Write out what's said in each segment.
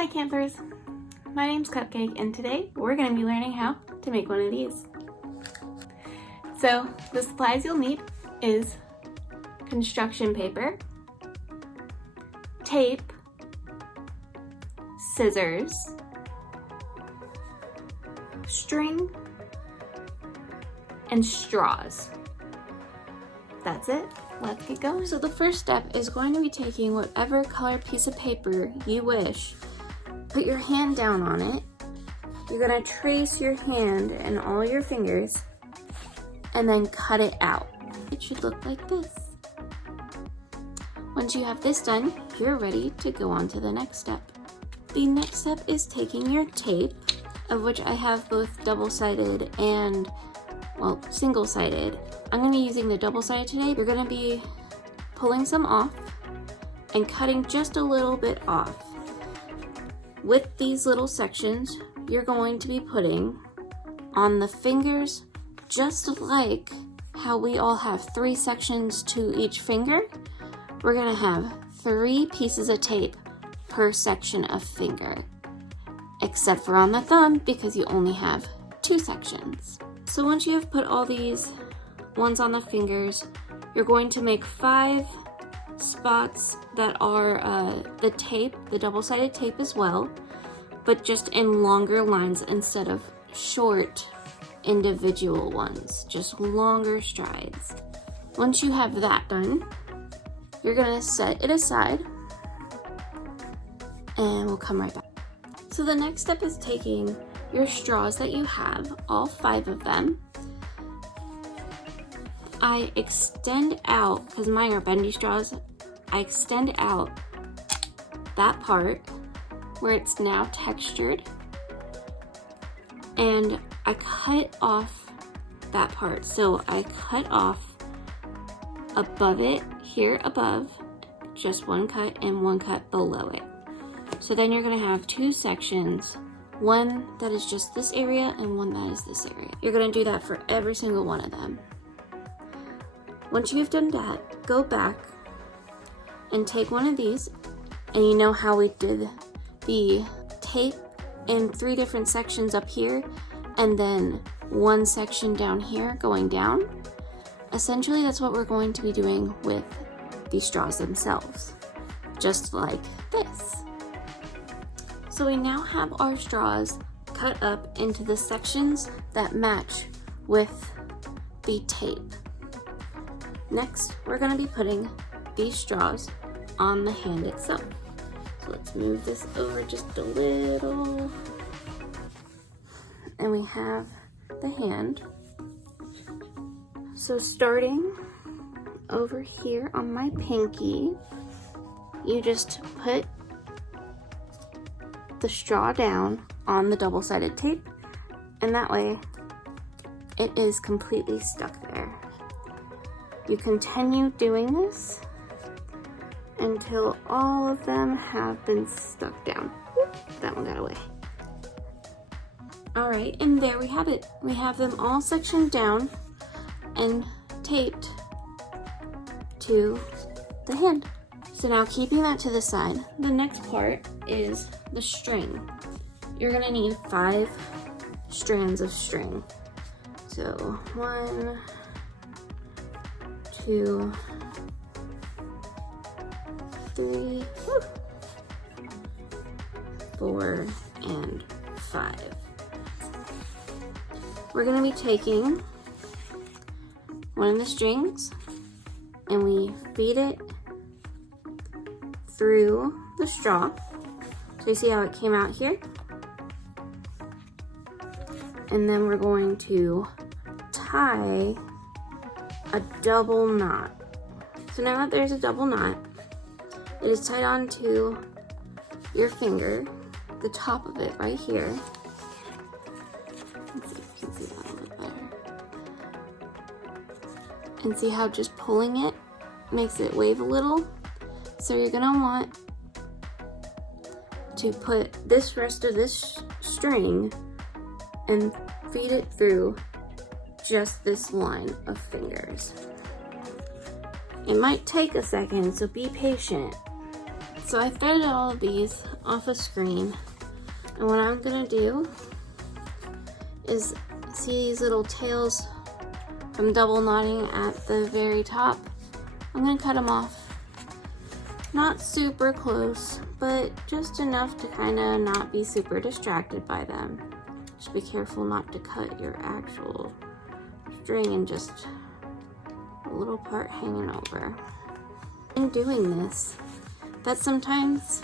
Hi campers, my name's Cupcake and today we're going to be learning how to make one of these. So the supplies you'll need is construction paper, tape, scissors, string, and straws. That's it. Let's get going. So the first step is going to be taking whatever color piece of paper you wish. Put your hand down on it. You're gonna trace your hand and all your fingers and then cut it out. It should look like this. Once you have this done, you're ready to go on to the next step. The next step is taking your tape, of which I have both double-sided and, well, single-sided. I'm gonna be using the double-sided today. You're gonna be pulling some off and cutting just a little bit off. With these little sections, you're going to be putting on the fingers, just like how we all have 3 sections to each finger. We're gonna have 3 pieces of tape per section of finger, except for on the thumb because you only have 2 sections. So once you have put all these ones on the fingers, you're going to make 5 spots that are the tape, the double-sided tape as well, but just in longer lines instead of short individual ones, just longer strides. Once you have that done, you're gonna set it aside and we'll come right back. So the next step is taking your straws that you have, all 5 of them. I extend out, because mine are bendy straws, I extend out that part where it's now textured and I cut off that part. So I cut off above it, here above, just 1 cut and 1 cut below it. So then you're gonna have 2 sections, one that is just this area and one that is this area. You're gonna do that for every single one of them. Once you've done that, go back and take one of these, and you know how we did the tape in 3 different sections up here and then 1 section down here going down? Essentially, that's what we're going to be doing with these straws themselves, just like this. So we now have our straws cut up into the sections that match with the tape. Next, we're going to be putting these straws on the hand itself. So let's move this over just a little. And we have the hand. So starting over here on my pinky, you just put the straw down on the double-sided tape, and that way it is completely stuck there. You continue doing this until all of them have been stuck down. Whoop, that one got away. All right, and there we have it. We have them all sectioned down and taped to the hand. So now, keeping that to the side, the next part is the string. You're gonna need 5 strands of string. So 1, 2, 3, 4, and 5. We're gonna be taking one of the strings and we feed it through the straw. So you see how it came out here? And then we're going to tie a double knot. So now that there's a double knot, it is tied onto your finger, the top of it right here. Let's see if you can see that a little better. And see how just pulling it makes it wave a little? So you're gonna want to put this rest of this string and feed it through just this line of fingers. It might take a second, so be patient. So I threaded all of these off a screen, and what I'm gonna do is, see these little tails from double knotting at the very top? I'm gonna cut them off. Not super close, but just enough to kind of not be super distracted by them. Just be careful not to cut your actual string and just a little part hanging over. In doing this, that sometimes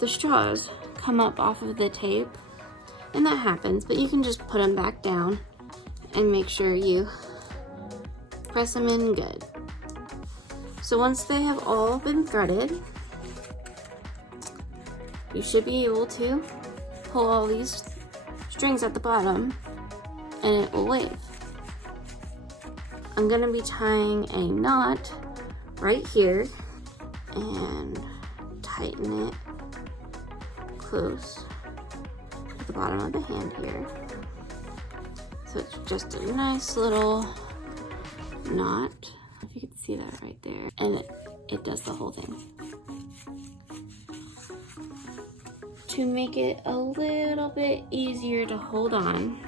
the straws come up off of the tape, and that happens, but you can just put them back down and make sure you press them in good. So once they have all been threaded, you should be able to pull all these strings at the bottom and it will wave. I'm gonna be tying a knot right here and tighten it close at the bottom of the hand here. So it's just a nice little knot. If you can see that right there. And it does the whole thing. To make it a little bit easier to hold on,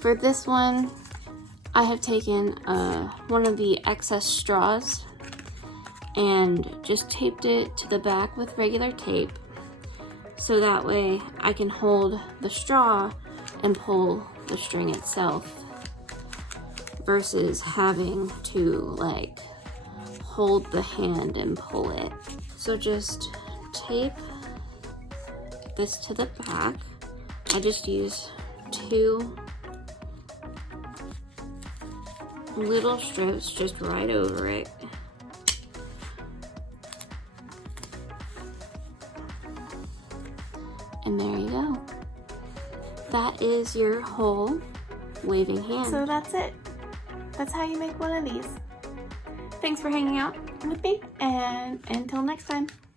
for this one, I have taken one of the excess straws and just taped it to the back with regular tape, so that way I can hold the straw and pull the string itself, versus having to like hold the hand and pull it. So just tape this to the back. I just use 2 little strips just right over it. And there you go. That is your whole waving hand. So that's it. That's how you make one of these. Thanks for hanging out with me, and until next time.